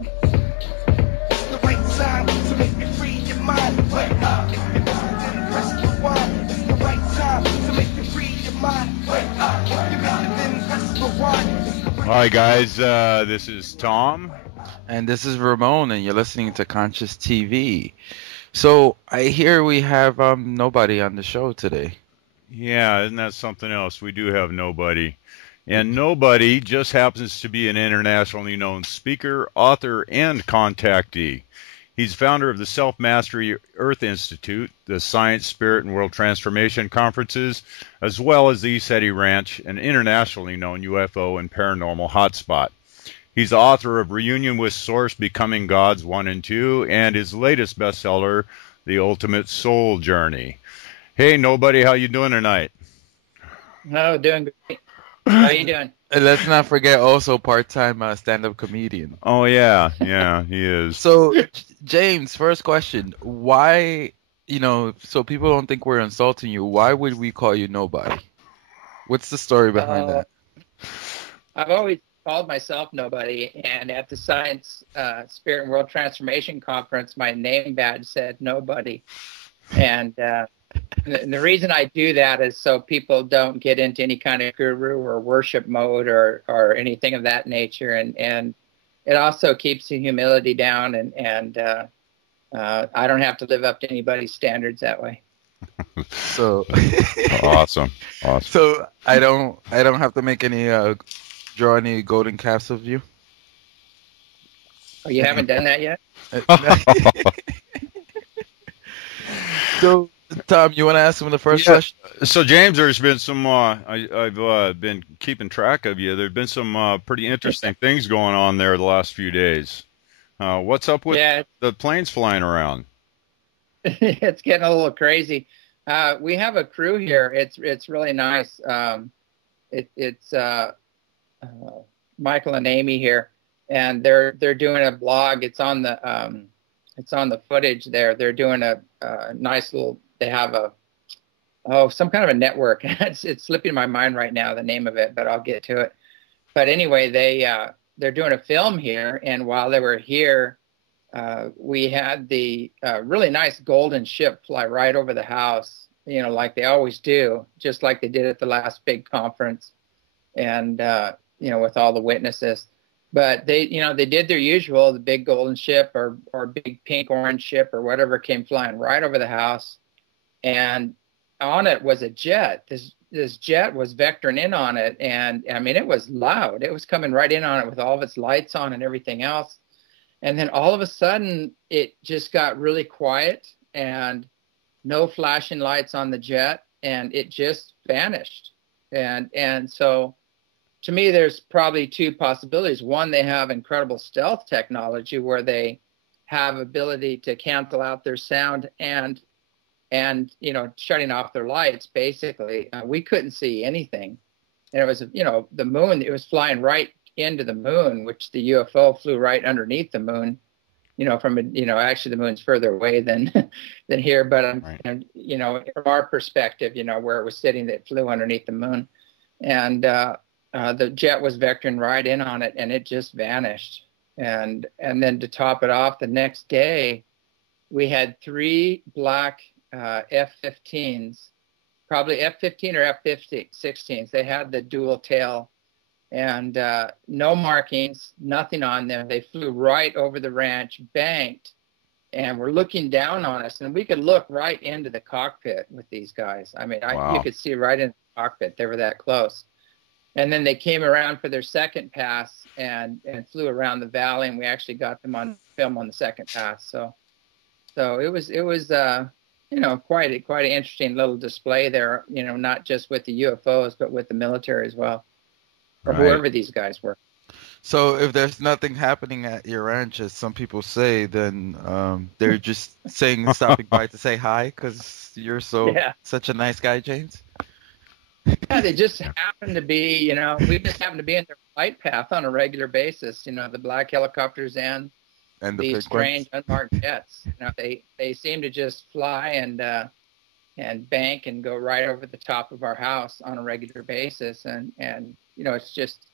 It's the right time to make you free your mind. Wake up. If this didn't press rewind, it's the right time to make you free your mind. Wake up. If you missed it, then press rewind. Hi guys, this is Tom. And this is Ramon, and you're listening to ConsciousTV. So I hear we have nobody on the show today. Yeah, isn't that something else? We do have nobody. And nobody just happens to be an internationally known speaker, author, and contactee. He's founder of the Self-Mastery Earth Institute, the Science, Spirit, and World Transformation Conferences, as well as the ECETI Ranch, an internationally known UFO and Paranormal hotspot. He's the author of Reunion with Source, Becoming Gods 1 and 2, and his latest bestseller, The Ultimate Soul Journey. Hey, nobody, how you doing tonight? Oh, doing great. How you doing? And let's not forget also part-time stand-up comedian. Oh, yeah, he is. So, James, first question. Why, so people don't think we're insulting you, why would we call you nobody? What's the story behind that? I've always called myself nobody, and at the Science, Spirit, and World Transformation Conference, my name badge said nobody. And the reason I do that is so people don't get into any kind of guru or worship mode or anything of that nature, and it also keeps the humility down, and I don't have to live up to anybody's standards that way. So Awesome. So I don't have to make any draw any golden calves of you. Oh, you haven't done that yet? So, Tom, you want to ask him the first question? So, James, there's been some, I've been keeping track of you. There's been some pretty interesting things going on there the last few days. What's up with the planes flying around? It's getting a little crazy. We have a crew here. It's really nice. It's Michael and Amy here, and they're doing a blog. It's on the footage there. They're doing a nice little. They have some kind of a network. It's slipping my mind right now, the name of it, but I'll get to it. But anyway, they're doing a film here, and while they were here, we had the really nice golden ship fly right over the house, like they always do, just like they did at the last big conference, and with all the witnesses. But they did their usual. The big golden ship or big pink orange ship or whatever came flying right over the house, and on it was a jet. This jet was vectoring in on it, and I mean, it was loud. It was coming right in on it with all of its lights on and everything else. And then all of a sudden, it just got really quiet and no flashing lights on the jet, and it just vanished. And so, to me, there's probably two possibilities. One, they have incredible stealth technology where they have ability to cancel out their sound and shutting off their lights, basically. We couldn't see anything. And it was, the moon, it was flying right into the moon, which the UFO flew right underneath the moon, actually the moon's further away than here, but, and, from our perspective, where it was sitting, it flew underneath the moon. And the jet was vectoring right in on it, and it just vanished. And then to top it off, the next day, we had 3 black F-15s, probably F-15 or F-16s. They had the dual tail, and no markings, nothing on them. They flew right over the ranch, banked, and were looking down on us. And we could look right into the cockpit with these guys. I mean, Wow. You could see right in the cockpit. They were that close. And then they came around for their second pass and flew around the valley, and we actually got them on film on the second pass. So it was quite an interesting little display there. Not just with the UFOs, but with the military as well, or whoever these guys were. So if there's nothing happening at your ranch, as some people say, then they're just stopping by to say hi because you're such a nice guy, James. Yeah, they just happen to be, we just happen to be in their flight path on a regular basis. The black helicopters and these strange unmarked jets. They seem to just fly and bank and go right over the top of our house on a regular basis. And it's just,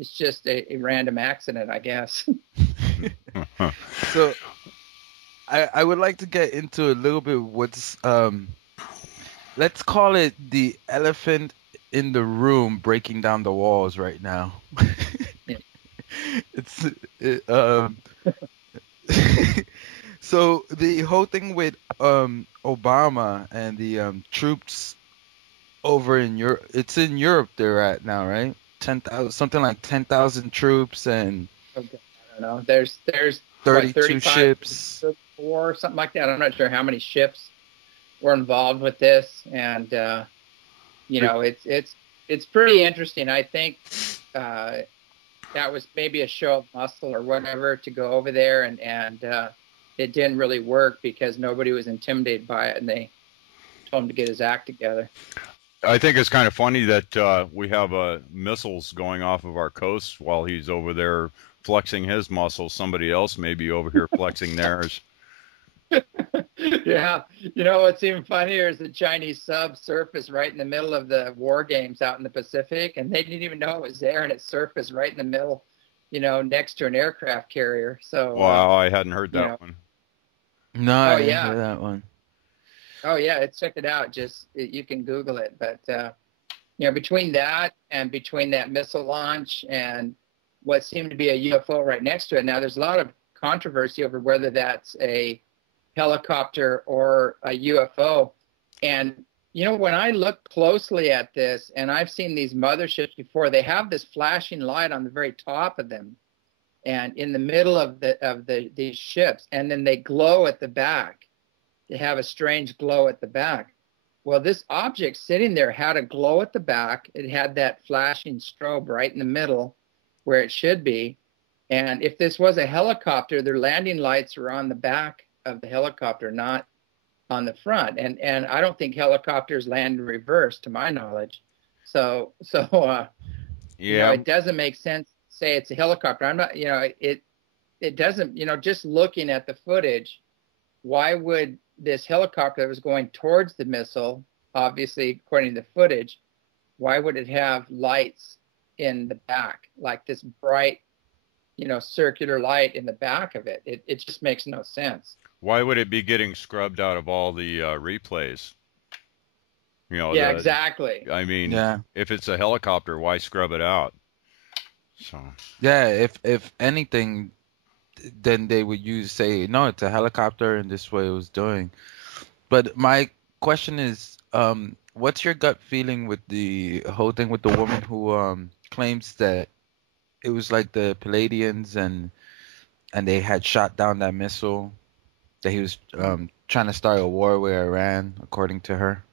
it's just a random accident, I guess. So I would like to get into a little bit what's let's call it the elephant in the room breaking down the walls right now. So the whole thing with Obama and the troops over in Europe, it's in Europe they're at now, right? 10,000, something like 10,000 troops and I don't know. There's 32 ships or something like that. I'm not sure how many ships were involved with this, and you know, it's pretty interesting. I think that was maybe a show of muscle or whatever to go over there, and it didn't really work because nobody was intimidated by it, and they told him to get his act together. I think it's kind of funny that we have missiles going off of our coast while he's over there flexing his muscles. Somebody else may be over here flexing theirs. Yeah, you know what's even funnier is the Chinese sub surfaced right in the middle of the war games out in the Pacific, and they didn't even know it was there, and it surfaced right in the middle, you know, next to an aircraft carrier. So wow, I hadn't heard that one. No, I didn't hear that one. Oh yeah, check it out. You can Google it. But you know, between that and between that missile launch and what seemed to be a UFO right next to it, now there's a lot of controversy over whether that's a helicopter or a UFO. And you know, when I look closely at this, and I've seen these motherships before, they have this flashing light on the very top of them, and in the middle of these ships, and then they glow at the back. They have a strange glow at the back. Well, this object sitting there had a glow at the back. It had that flashing strobe right in the middle where it should be. And if this was a helicopter, their landing lights are on the back of the helicopter, not on the front. And I don't think helicopters land in reverse, to my knowledge. So yeah, you know, it doesn't make sense to say it's a helicopter. I'm not, you know, it doesn't, you know, just looking at the footage, why would this helicopter that was going towards the missile, obviously, according to the footage, why would it have lights in the back, like this bright, you know, circular light in the back of it? It just makes no sense. Why would it be getting scrubbed out of all the replays? You know, yeah, exactly. I mean, if it's a helicopter, why scrub it out? So yeah, if anything, then they would say, no, it's a helicopter, and this way it was doing. But my question is, what's your gut feeling with the whole thing with the woman who claims that it was like the Palladians and they had shot down that missile, that he was trying to start a war with Iran, according to her?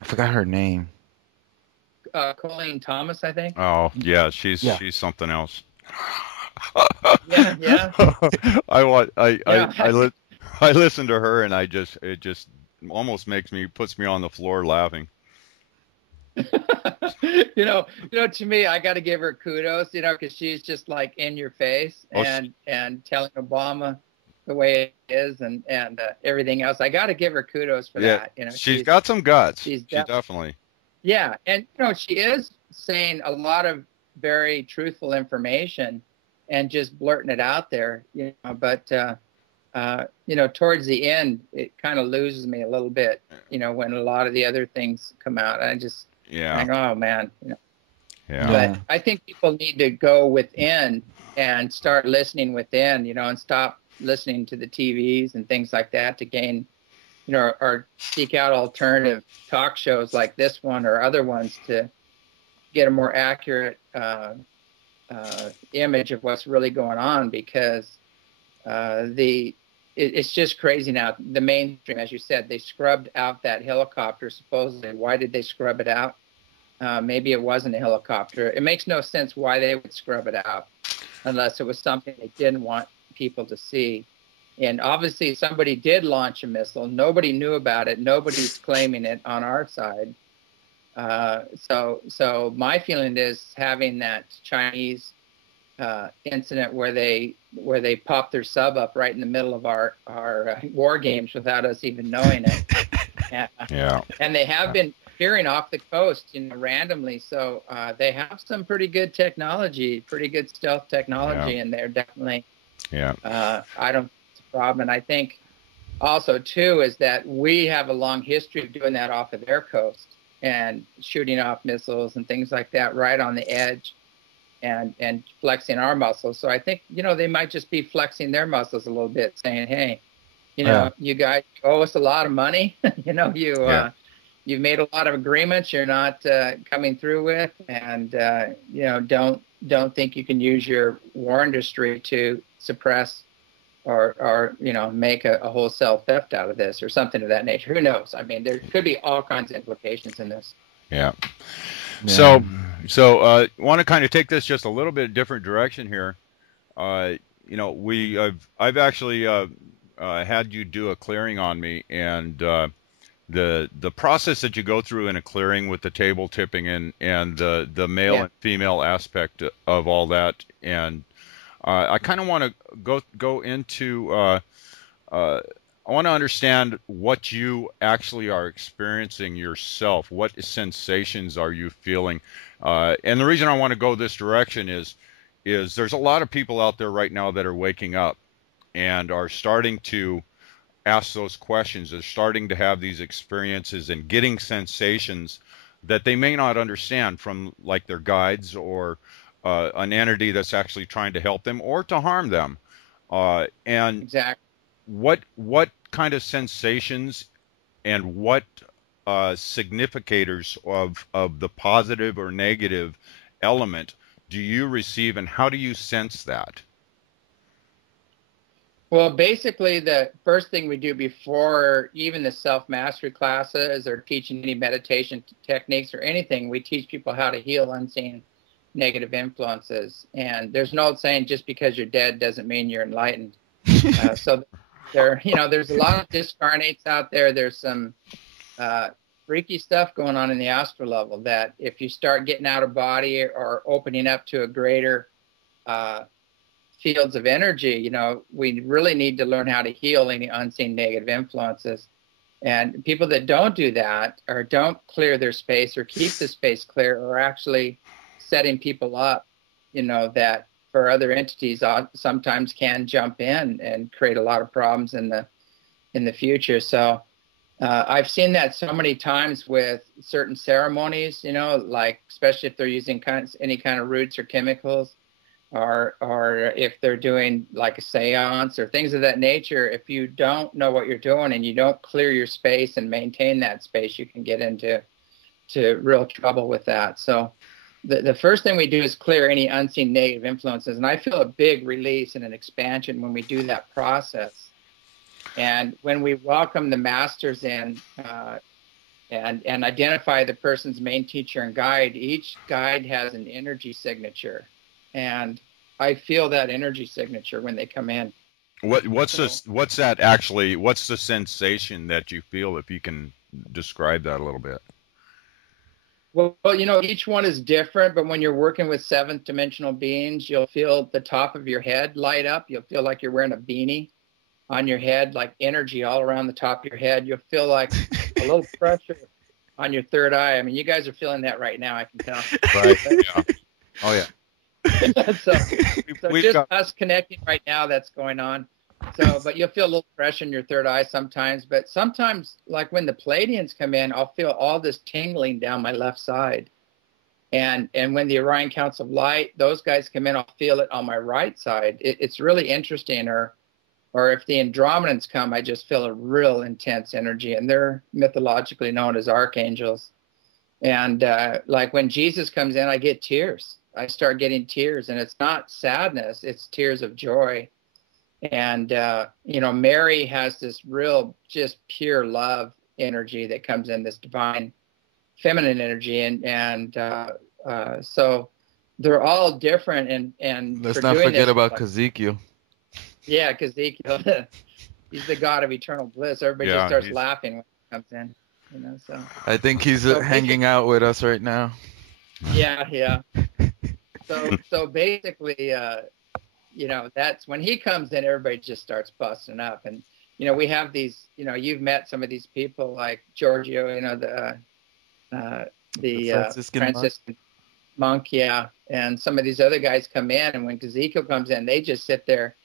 I forgot her name. Colleen Thomas, I think. Oh yeah, she's something else. Yeah. I listen to her, and it just almost puts me on the floor laughing. you know, to me, I got to give her kudos, you know, because she's just like in your face and telling Obama the way it is and everything else. I got to give her kudos for that. You know, she's got some guts. She definitely. Yeah, and you know, she is saying a lot of very truthful information and just blurting it out there, you know, but you know, towards the end, it kind of loses me a little bit, you know, when a lot of the other things come out. I just think, oh man, you know. Yeah. But I think people need to go within and start listening within, you know, and stop listening to the TVs and things like that to gain, you know, or seek out alternative talk shows like this one or other ones to get a more accurate image of what's really going on, because it's just crazy now. The mainstream, as you said, they scrubbed out that helicopter supposedly. Why did they scrub it out? Maybe it wasn't a helicopter. It makes no sense why they would scrub it out unless it was something they didn't want people to see. And obviously somebody did launch a missile. Nobody knew about it. Nobody's claiming it on our side. So my feeling is, having that Chinese incident where they popped their sub up right in the middle of our war games without us even knowing it. Yeah. And they have been, appearing off the coast, randomly. So they have some pretty good technology, pretty good stealth technology, and they're definitely. Yeah. I don't think it's a problem, and I think also too is that we have a long history of doing that off of their coast and shooting off missiles and things like that right on the edge, and flexing our muscles. So I think they might just be flexing their muscles a little bit, saying, hey, you guys owe us a lot of money. You've made a lot of agreements you're not coming through with, and don't think you can use your war industry to suppress or make a wholesale theft out of this or something of that nature. Who knows? I mean, there could be all kinds of implications in this. Yeah. So want to kind of take this just a little bit different direction here. I've actually had you do a clearing on me, and the process that you go through in a clearing with the table tipping and the male and female aspect of all that, and I kind of want to go into I want to understand what you actually are experiencing yourself. What sensations are you feeling? And the reason I want to go this direction is there's a lot of people out there right now that are waking up and are starting to ask those questions. They're starting to have these experiences and getting sensations that they may not understand from like their guides or an entity that's actually trying to help them or to harm them. And exactly. What kind of sensations and what significators of the positive or negative element do you receive, and how do you sense that? Well, basically, the first thing we do before even the self-mastery classes or teaching any meditation techniques or anything, we teach people how to heal unseen negative influences. And there's an old saying, just because you're dead doesn't mean you're enlightened. So there's a lot of discarnates out there. There's some freaky stuff going on in the astral level that if you start getting out of body or opening up to a greater fields of energy, we really need to learn how to heal any unseen negative influences. And people that don't do that or don't clear their space or keep the space clear are actually setting people up, that for other entities sometimes can jump in and create a lot of problems in the future. So I've seen that so many times with certain ceremonies, like especially if they're using any kind of roots or chemicals, or if they're doing like a seance or things of that nature. If you don't know what you're doing and you don't clear your space and maintain that space, you can get into real trouble with that. So the first thing we do is clear any unseen negative influences. And I feel a big release and an expansion when we do that process. And when we welcome the masters in and identify the person's main teacher and guide, each guide has an energy signature. And I feel that energy signature when they come in. What's the sensation that you feel, if you can describe that a little bit? Well, each one is different, but when you're working with seventh dimensional beings, you'll feel the top of your head light up. You'll feel like you're wearing a beanie on your head, like energy all around the top of your head. You'll feel like a little pressure on your third eye. I mean, you guys are feeling that right now, I can tell. Right. Yeah. Oh, yeah. so just us connecting right now, that's going on. So, but you'll feel a little pressure in your third eye sometimes. But sometimes, like when the Palladians come in, I'll feel all this tingling down my left side. And when the Orion Council of Light, those guys come in, I'll feel it on my right side. It's really interesting. Or if the Andromedans come, I just feel a real intense energy. And they're mythologically known as archangels. And like when Jesus comes in, I get tears. I start getting tears. And it's not sadness. It's tears of joy. And, Mary has this real, just pure love energy that comes in, this divine feminine energy. And so they're all different. And let's not forget about Ezekiel. Yeah, Ezekiel, he's the god of eternal bliss. Everybody just starts laughing when he comes in, so. I think he's hanging out with us right now. Yeah. So basically, that's when he comes in, everybody just starts busting up. And, we have these, you've met some of these people like Giorgio, the Franciscan monk, yeah. And some of these other guys come in, and when Ezekiel comes in, they just sit there